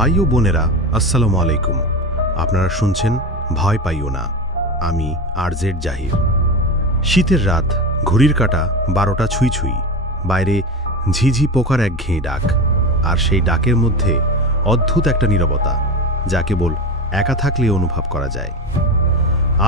ভাই ও বোনেরা, আসসালামু আলাইকুম। আপনারা শুনছেন ভয় পাইও না। আমি আরজেড জাহির। শীতের রাত, ঘড়ির কাঁটা 12টা ছুঁই ছুঁই। বাইরে ঝিঝি পোকার একঘেয়ে ডাক, আর সেই ডাকের মধ্যে অদ্ভুত একটা নীরবতা, যা কেবল একা থাকলে অনুভব করা যায়।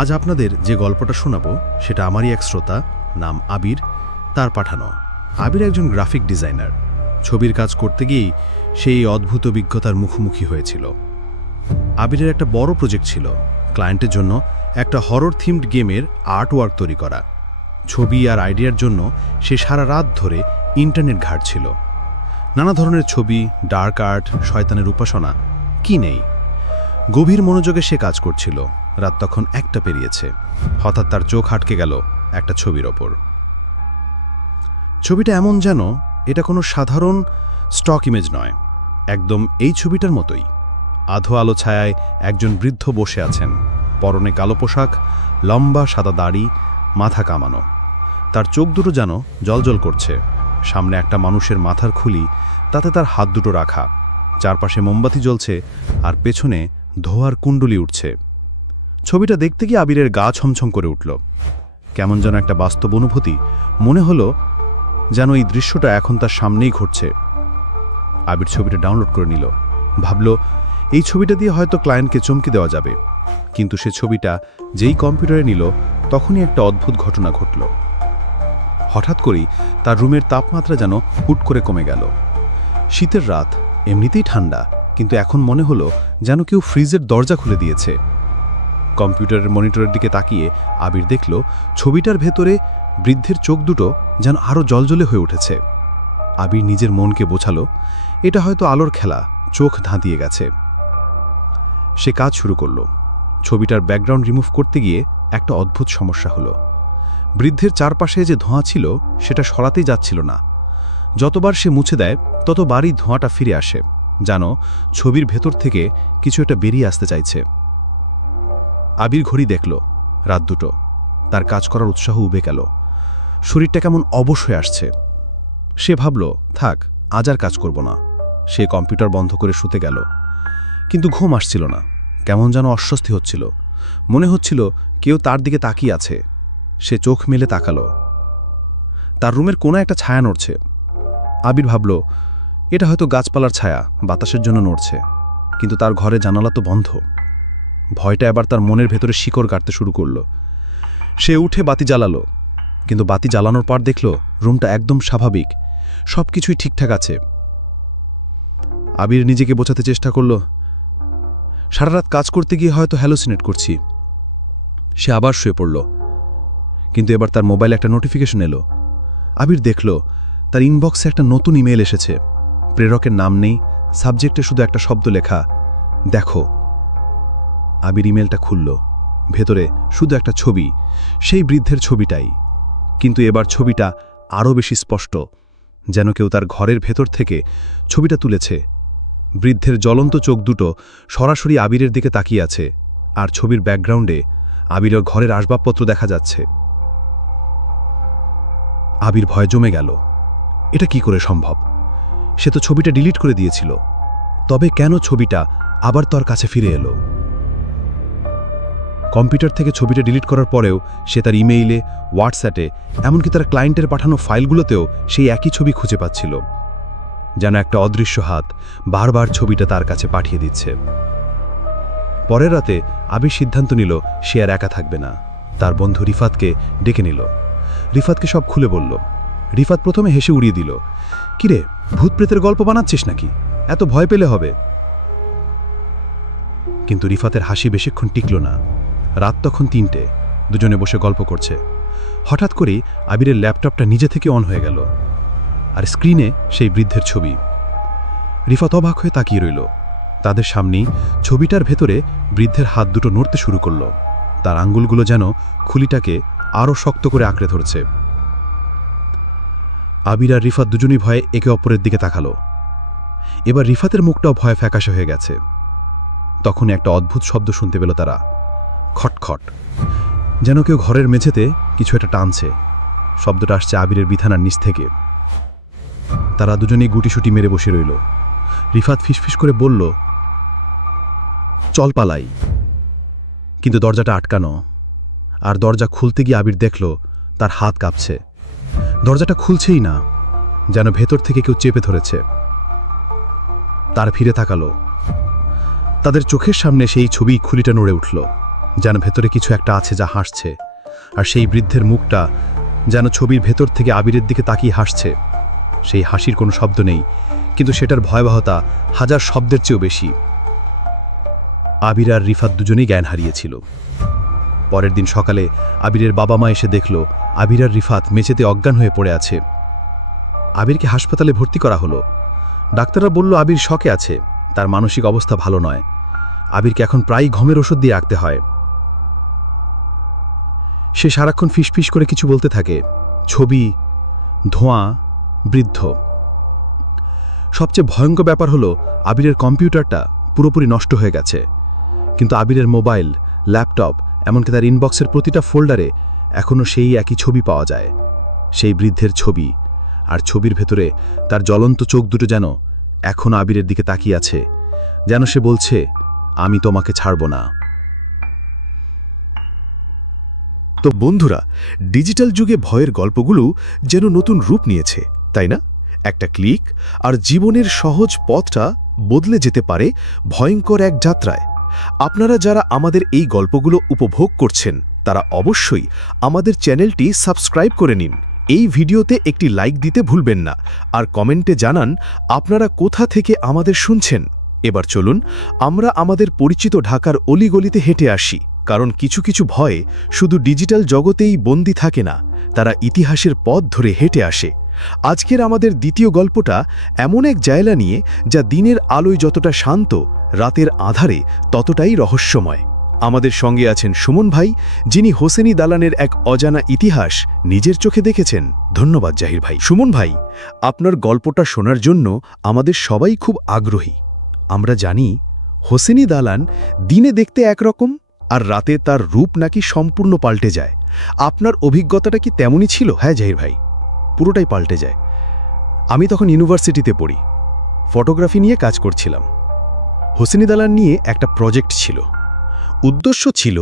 আজ আপনাদের যে গল্পটা শোনাবো সেটা আমারই এক শ্রোতা, নাম আবির, তার পাঠানো। আবির একজন গ্রাফিক ডিজাইনার। ছবির কাজ করতে গিয়েই সেই অদ্ভুত অভিজ্ঞতার মুখোমুখি হয়েছিল। আবিরের একটা বড় প্রজেক্ট ছিল, ক্লায়েন্টের জন্য একটা হরর থিমড গেমের আর্ট ওয়ার্ক তৈরি করা। ছবি আর আইডিয়ার জন্য সে সারা রাত ধরে ইন্টারনেট ঘাঁটছিল। নানা ধরনের ছবি, ডার্ক আর্ট, শয়তানের উপাসনা, কি নেই। গভীর মনোযোগে সে কাজ করছিল। রাত তখন 1টা পেরিয়েছে। হঠাৎ তার চোখ আটকে গেল একটা ছবির ওপর। ছবিটা এমন যেন এটা কোনো সাধারণ স্টক ইমেজ নয়, একদম এই ছবিটার মতোই। আধো আলো ছায়ায় একজন বৃদ্ধ বসে আছেন, পরনে কালো পোশাক, লম্বা সাদা দাড়ি, মাথা কামানো। তার চোখ দুটো যেন জ্বলজ্বল করছে। সামনে একটা মানুষের মাথার খুলি, তাতে তার হাত দুটো রাখা। চারপাশে মোমবাতি জ্বলছে, আর পেছনে ধোঁয়ার কুণ্ডলি উঠছে। ছবিটা দেখতে গিয়ে আবিরের গা ছমছম করে উঠল। কেমন যেন একটা বাস্তব অনুভূতি মনে হলো, যেন এই দৃশ্যটা এখন তার সামনেই ঘটছে। আবির ছবিটা ডাউনলোড করে নিল। ভাবল, এই ছবিটা দিয়ে হয়তো ক্লায়েন্টকে চমকে দেওয়া যাবে। কিন্তু সে ছবিটা যেই কম্পিউটারে নিল, তখনই একটা অদ্ভুত ঘটনা ঘটল। হঠাৎ করেই তার রুমের তাপমাত্রা যেন হুট করে কমে গেল। শীতের রাত, এমনিতেই ঠান্ডা, কিন্তু এখন মনে হলো যেন কেউ ফ্রিজের দরজা খুলে দিয়েছে। কম্পিউটারের মনিটরের দিকে তাকিয়ে আবির দেখল, ছবিটার ভেতরে বৃদ্ধের চোখ দুটো যেন আরও জ্বলজ্বলে হয়ে উঠেছে। আবির নিজের মনকে বোঝালো, এটা হয়তো আলোর খেলা, চোখ ধাঁধিয়ে গেছে। সে কাজ শুরু করল। ছবিটার ব্যাকগ্রাউন্ড রিমুভ করতে গিয়ে একটা অদ্ভুত সমস্যা হলো। বৃদ্ধের চারপাশে যে ধোঁয়া ছিল সেটা সরাতেই যাচ্ছিল না। যতবার সে মুছে দেয় ততবারই ধোঁয়াটা ফিরে আসে, যেন ছবির ভেতর থেকে কিছু একটা বেরিয়ে আসতে চাইছে। আবির ঘড়ি দেখল, রাত 2টো। তার কাজ করার উৎসাহ উবে গেল। শরীরটা কেমন অবশ হয়ে আসছে। সে ভাবল, থাক, আজ আর কাজ করব না। সে কম্পিউটার বন্ধ করে শুতে গেল। কিন্তু ঘুম আসছিল না। কেমন যেন অস্বস্তি হচ্ছিল। মনে হচ্ছিল কেউ তার দিকে তাকিয়ে আছে। সে চোখ মেলে তাকালো। তার রুমের কোনো একটা ছায়া নড়ছে। আবির ভাবল, এটা হয়তো গাছপালার ছায়া, বাতাসের জন্য নড়ছে। কিন্তু তার ঘরে জানালা তো বন্ধ। ভয়টা এবার তার মনের ভেতরে শিকড় কাটতে শুরু করল। সে উঠে বাতি জ্বালালো, কিন্তু বাতি জ্বালানোর পর দেখল রুমটা একদম স্বাভাবিক, সব কিছুই ঠিকঠাক আছে। আবির নিজেকে বোঝাতে চেষ্টা করল, সারা রাত কাজ করতে গিয়ে হয়তো হ্যালোসিনেট করছি। সে আবার শুয়ে পড়ল। কিন্তু এবার তার মোবাইলে একটা নোটিফিকেশন এলো। আবির দেখল, তার ইনবক্সে একটা নতুন ইমেল এসেছে। প্রেরকের নাম নেই, সাবজেক্টে শুধু একটা শব্দ লেখা, দেখো। আবির ইমেলটা খুলল। ভেতরে শুধু একটা ছবি, সেই বৃদ্ধের ছবিটাই। কিন্তু এবার ছবিটা আরও বেশি স্পষ্ট, যেন কেউ তার ঘরের ভেতর থেকে ছবিটা তুলেছে। বৃদ্ধের জ্বলন্ত চোখ দুটো সরাসরি আবিরের দিকে তাকিয়ে আছে, আর ছবির ব্যাকগ্রাউন্ডে আবিরের ঘরের আসবাবপত্র দেখা যাচ্ছে। আবির ভয় জমে গেল। এটা কি করে সম্ভব? সে তো ছবিটা ডিলিট করে দিয়েছিল। তবে কেন ছবিটা আবার তার কাছে ফিরে এলো? কম্পিউটার থেকে ছবিটা ডিলিট করার পরেও সে তার ইমেইলে, হোয়াটসঅ্যাপে, এমনকি তার ক্লায়েন্টের পাঠানো ফাইলগুলোতেও সেই একই ছবি খুঁজে পাচ্ছিল। যেন একটা অদৃশ্য হাত বারবার ছবিটা তার কাছে পাঠিয়ে দিচ্ছে। পরের রাতে আবির সিদ্ধান্ত নিল সে আর একা থাকবে না। তার বন্ধু রিফাতকে ডেকে নিল। রিফাতকে সব খুলে বলল। রিফাত প্রথমে হেসে উড়িয়ে দিল, কিরে, ভূত প্রেতের গল্প বানাচ্ছিস নাকি? এত ভয় পেলে হবে? কিন্তু রিফাতের হাসি বেশিক্ষণ টিকল না। রাত তখন 3টে। দুজনে বসে গল্প করছে। হঠাৎ করেই আবিরের ল্যাপটপটা নিজে থেকে অন হয়ে গেল, আর স্ক্রিনে সেই বৃদ্ধের ছবি। রিফাত অবাক হয়ে তাকিয়ে রইল। তাদের সামনেই ছবিটার ভেতরে বৃদ্ধের হাত দুটো নড়তে শুরু করল। তার আঙ্গুলগুলো যেন খুলিটাকে আরও শক্ত করে আঁকড়ে ধরছে। আবির আর রিফাত দুজনই ভয়ে একে অপরের দিকে তাকালো। এবার রিফাতের মুখটাও ভয়ে ফ্যাকাশে হয়ে গেছে। তখনই একটা অদ্ভুত শব্দ শুনতে পেল তারা, খটখট, যেন কেউ ঘরের মেঝেতে কিছু একটা টানছে। শব্দটা আসছে আবিরের বিছানার নিচ থেকে। তারা দুজনেই গুটিসুটি মেরে বসে রইল। রিফাত ফিসফিস করে বলল, চল পালাই। কিন্তু দরজাটা আটকানো, আর দরজা খুলতে গিয়ে আবির দেখল তার হাত কাঁপছে। দরজাটা খুলছেই না, যেন ভেতর থেকে কেউ চেপে ধরেছে। তার ফিরে তাকালো। তাদের চোখের সামনে সেই ছবি খুলিটা নড়ে উঠল, যেন ভেতরে কিছু একটা আছে যা হাসছে। আর সেই বৃদ্ধের মুখটা যেন ছবির ভেতর থেকে আবিরের দিকে তাকিয়ে হাসছে। সেই হাসির কোনো শব্দ নেই, কিন্তু সেটার ভয়াবহতা হাজার শব্দের চেয়েও বেশি। আবির আর রিফাত দুজনেই জ্ঞান হারিয়েছিল। পরের দিন সকালে আবিরের বাবা মা এসে দেখল আবির আর রিফাত মেঝেতে অজ্ঞান হয়ে পড়ে আছে। আবিরকে হাসপাতালে ভর্তি করা হলো। ডাক্তাররা বলল আবির শকে আছে, তার মানসিক অবস্থা ভালো নয়। আবিরকে এখন প্রায়ই ঘুমের ওষুধ দিয়ে রাখতে হয়। সে সারাক্ষণ ফিসফিস করে কিছু বলতে থাকে। ছবি, ধোঁয়া, বৃদ্ধ। সবচেয়ে ভয়ঙ্কর ব্যাপার হলো আবিরের কম্পিউটারটা পুরোপুরি নষ্ট হয়ে গেছে, কিন্তু আবিরের মোবাইল, ল্যাপটপ, এমনকি তার ইনবক্সের প্রতিটা ফোল্ডারে এখনও সেই একই ছবি পাওয়া যায়, সেই বৃদ্ধের ছবি। আর ছবির ভেতরে তার জ্বলন্ত চোখ দুটো যেন এখনও আবিরের দিকে তাকিয়ে আছে, যেন সে বলছে, আমি তোমাকে ছাড়ব না। তো বন্ধুরা, ডিজিটাল যুগে ভয়ের গল্পগুলো যেন নতুন রূপ নিয়েছে, তাই না? একটা ক্লিক আর জীবনের সহজ পথটা বদলে যেতে পারে ভয়ঙ্কর এক যাত্রায়। আপনারা যারা আমাদের এই গল্পগুলো উপভোগ করছেন, তারা অবশ্যই আমাদের চ্যানেলটি সাবস্ক্রাইব করে নিন। এই ভিডিওতে একটি লাইক দিতে ভুলবেন না, আর কমেন্টে জানান আপনারা কোথা থেকে আমাদের শুনছেন। এবার চলুন আমরা আমাদের পরিচিত ঢাকার অলিগলিতে হেঁটে আসি, কারণ কিছু কিছু ভয় শুধু ডিজিটাল জগতেই বন্দী থাকে না, তারা ইতিহাসের পথ ধরে হেঁটে আসে। আজকের আমাদের দ্বিতীয় গল্পটা এমন এক জায়গা নিয়ে, যা দিনের আলোয় যতটা শান্ত, রাতের আঁধারে ততটাই রহস্যময়। আমাদের সঙ্গে আছেন সুমন ভাই, যিনি হোসেনি দালানের এক অজানা ইতিহাস নিজের চোখে দেখেছেন। ধন্যবাদ জাহির ভাই। সুমন ভাই, আপনার গল্পটা শোনার জন্য আমাদের সবাই খুব আগ্রহী। আমরা জানি হোসেনি দালান দিনে দেখতে একরকম, আর রাতে তার রূপ নাকি সম্পূর্ণ পাল্টে যায়। আপনার অভিজ্ঞতাটা কি তেমনই ছিল? হ্যাঁ জাহির ভাই, পুরোটাই পাল্টে যায়। আমি তখন ইউনিভার্সিটিতে পড়ি, ফটোগ্রাফি নিয়ে কাজ করছিলাম। হোসেনি দালান নিয়ে একটা প্রজেক্ট ছিল। উদ্দেশ্য ছিল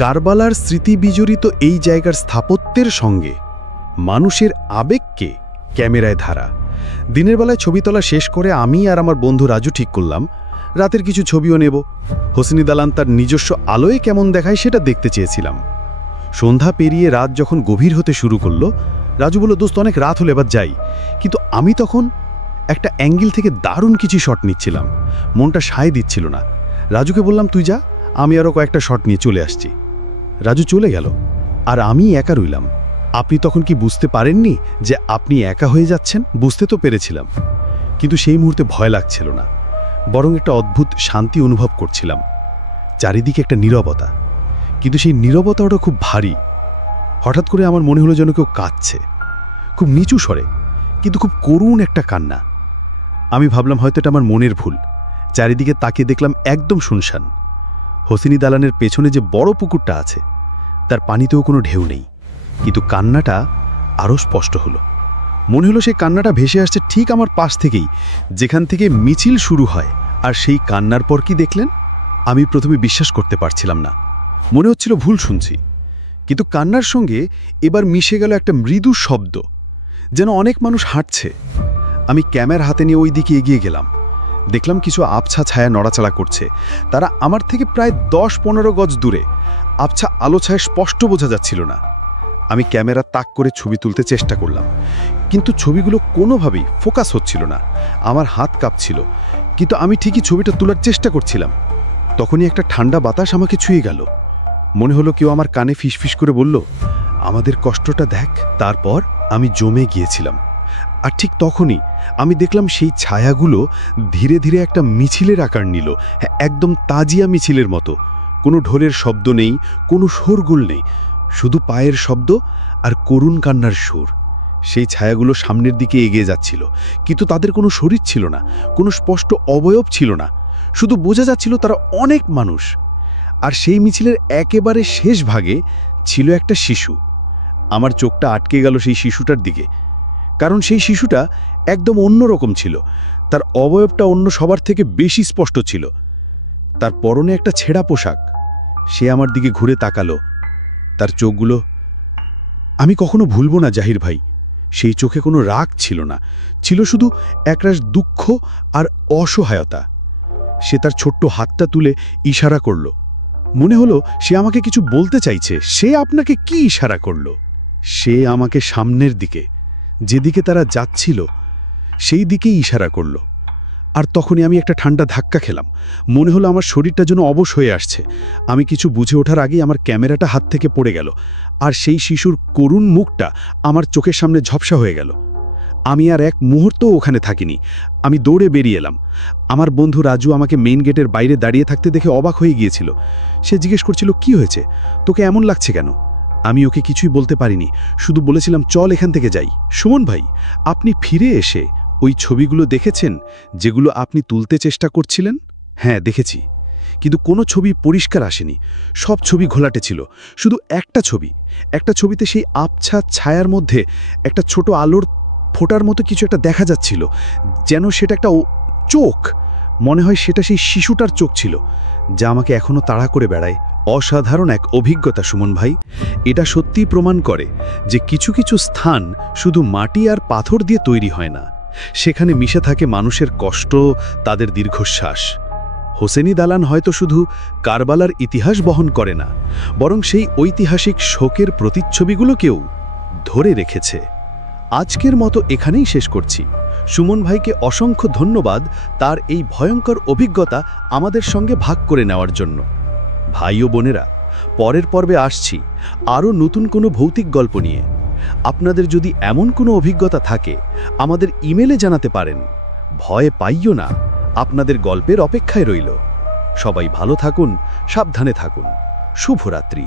কারবালার স্মৃতি বিজড়িত এই জায়গার স্থাপত্যের সঙ্গে মানুষের আবেগকে ক্যামেরায় ধরা। দিনের বেলায় ছবি তোলা শেষ করে আমি আর আমার বন্ধু রাজু ঠিক করলাম রাতের কিছু ছবিও নেব। হোসেনি দালান তার নিজস্ব আলোয় কেমন দেখায় সেটা দেখতে চেয়েছিলাম। সন্ধ্যা পেরিয়ে রাত যখন গভীর হতে শুরু করলো, রাজু বলল, দোস্ত অনেক রাত হলে এবার যাই। কিন্তু আমি তখন একটা অ্যাঙ্গেল থেকে দারুণ কিছু শট নিচ্ছিলাম, মনটা সায় দিচ্ছিল না। রাজুকে বললাম, তুই যা, আমি আরও কয়েকটা শট নিয়ে চলে আসছি। রাজু চলে গেল, আর আমি একা রইলাম। আপনি তখন কি বুঝতে পারেননি যে আপনি একা হয়ে যাচ্ছেন? বুঝতে তো পেরেছিলাম, কিন্তু সেই মুহূর্তে ভয় লাগছিল না, বরং একটা অদ্ভুত শান্তি অনুভব করছিলাম। চারিদিকে একটা নীরবতা, কিন্তু সেই নীরবতাটা খুব ভারী। হঠাৎ করে আমার মনে হলো যেন কেউ কাঁদছে, খুব নিচু স্বরে, কিন্তু খুব করুণ একটা কান্না। আমি ভাবলাম হয়তো এটা আমার মনের ভুল। চারিদিকে তাকিয়ে দেখলাম একদম শুনশান। হোসেনি দালানের পেছনে যে বড় পুকুরটা আছে, তার পানিতেও কোনো ঢেউ নেই, কিন্তু কান্নাটা আরও স্পষ্ট হলো। মনে হলো সেই কান্নাটা ভেসে আসছে ঠিক আমার পাশ থেকেই, যেখান থেকে মিছিল শুরু হয়। আর সেই কান্নার পর কি দেখলেন? আমি প্রথমে বিশ্বাস করতে পারছিলাম না, মনে হচ্ছিল ভুল শুনছি। কিন্তু কান্নার সঙ্গে এবার মিশে গেল একটা মৃদু শব্দ, যেন অনেক মানুষ হাঁটছে। আমি ক্যামেরা হাতে নিয়ে ওই দিকে এগিয়ে গেলাম। দেখলাম কিছু আবছা ছায়া নড়াচড়া করছে। তারা আমার থেকে প্রায় 10-15 গজ দূরে। আবছা আলো ছায়া স্পষ্ট বোঝা যাচ্ছিল না। আমি ক্যামেরা তাক করে ছবি তুলতে চেষ্টা করলাম, কিন্তু ছবিগুলো কোনোভাবেই ফোকাস হচ্ছিল না। আমার হাত কাঁপছিল, কিন্তু আমি ঠিকই ছবিটা তোলার চেষ্টা করছিলাম। তখনই একটা ঠান্ডা বাতাস আমাকে ছুঁয়ে গেল। মনে হলো কেউ আমার কানে ফিসফিস করে বলল, আমাদের কষ্টটা দেখ। তারপর আমি জমে গিয়েছিলাম। আর ঠিক তখনই আমি দেখলাম সেই ছায়াগুলো ধীরে ধীরে একটা মিছিলের আকার নিল, একদম তাজিয়া মিছিলের মতো। কোনো ঢোলের শব্দ নেই, কোনো শোরগোল নেই, শুধু পায়ের শব্দ আর করুণ কান্নার সুর। সেই ছায়াগুলো সামনের দিকে এগিয়ে যাচ্ছিল, কিন্তু তাদের কোনো শরীর ছিল না, কোনো স্পষ্ট অবয়ব ছিল না। শুধু বোঝা যাচ্ছিল তারা অনেক মানুষ। আর সেই মিছিলের একেবারে শেষ ভাগে ছিল একটা শিশু। আমার চোখটা আটকে গেল সেই শিশুটার দিকে, কারণ সেই শিশুটা একদম অন্যরকম ছিল। তার অবয়বটা অন্য সবার থেকে বেশি স্পষ্ট ছিল। তার পরনে একটা ছেঁড়া পোশাক। সে আমার দিকে ঘুরে তাকালো। তার চোখগুলো আমি কখনো ভুলব না জাহির ভাই। সেই চোখে কোনো রাগ ছিল না, ছিল শুধু একরাশ দুঃখ আর অসহায়তা। সে তার ছোট্ট হাতটা তুলে ইশারা করল। মনে হলো সে আমাকে কিছু বলতে চাইছে। সে আপনাকে কি ইশারা করল? সে আমাকে সামনের দিকে, যেদিকে তারা যাচ্ছিল সেই দিকেই ইশারা করল। আর তখনই আমি একটা ঠান্ডা ধাক্কা খেলাম। মনে হলো আমার শরীরটা যেন অবশ হয়ে আসছে। আমি কিছু বুঝে ওঠার আগেই আমার ক্যামেরাটা হাত থেকে পড়ে গেল, আর সেই শিশুর করুণ মুখটা আমার চোখের সামনে ঝাপসা হয়ে গেল। আমি আর এক মুহূর্তও ওখানে থাকিনি। আমি দৌড়ে বেরিয়ে এলাম। আমার বন্ধু রাজু আমাকে মেইন গেটের বাইরে দাঁড়িয়ে থাকতে দেখে অবাক হয়ে গিয়েছিল। সে জিজ্ঞেস করছিল, কি হয়েছে, তোকে এমন লাগছে কেন? আমি ওকে কিছুই বলতে পারিনি, শুধু বলেছিলাম, চল এখান থেকে যাই। সুমন ভাই, আপনি ফিরে এসে ওই ছবিগুলো দেখেছেন যেগুলো আপনি তুলতে চেষ্টা করছিলেন? হ্যাঁ, দেখেছি, কিন্তু কোনো ছবি পরিষ্কার আসেনি। সব ছবি ঘোলাটে ছিল। শুধু একটা ছবিতে সেই আবছা ছায়ার মধ্যে একটা ছোট আলোর ফোঁটার মতো কিছু একটা দেখা যাচ্ছিল, যেন সেটা একটা চোখ। মনে হয় সেটা সেই শিশুটার চোখ ছিল, যা আমাকে এখনো তাড়া করে বেড়ায়। অসাধারণ এক অভিজ্ঞতা সুমন ভাই। এটা সত্যিই প্রমাণ করে যে কিছু কিছু স্থান শুধু মাটি আর পাথর দিয়ে তৈরি হয় না, সেখানে মিশে থাকে মানুষের কষ্ট, তাদের দীর্ঘশ্বাস। হোসেনি দালান হয়তো শুধু কারবালার ইতিহাস বহন করে না, বরং সেই ঐতিহাসিক শোকের প্রতিচ্ছবিগুলোকেও ধরে রেখেছে। আজকের মতো এখানেই শেষ করছি। সুমন ভাইকে অসংখ্য ধন্যবাদ তার এই ভয়ঙ্কর অভিজ্ঞতা আমাদের সঙ্গে ভাগ করে নেওয়ার জন্য। ভাই ও বোনেরা, পরের পর্বে আসছি আরও নতুন কোনো ভৌতিক গল্প নিয়ে। আপনাদের যদি এমন কোনো অভিজ্ঞতা থাকে, আমাদের ইমেলে জানাতে পারেন। ভয় পাইও না, আপনাদের গল্পের অপেক্ষায় রইল। সবাই ভালো থাকুন, সাবধানে থাকুন। শুভরাত্রি।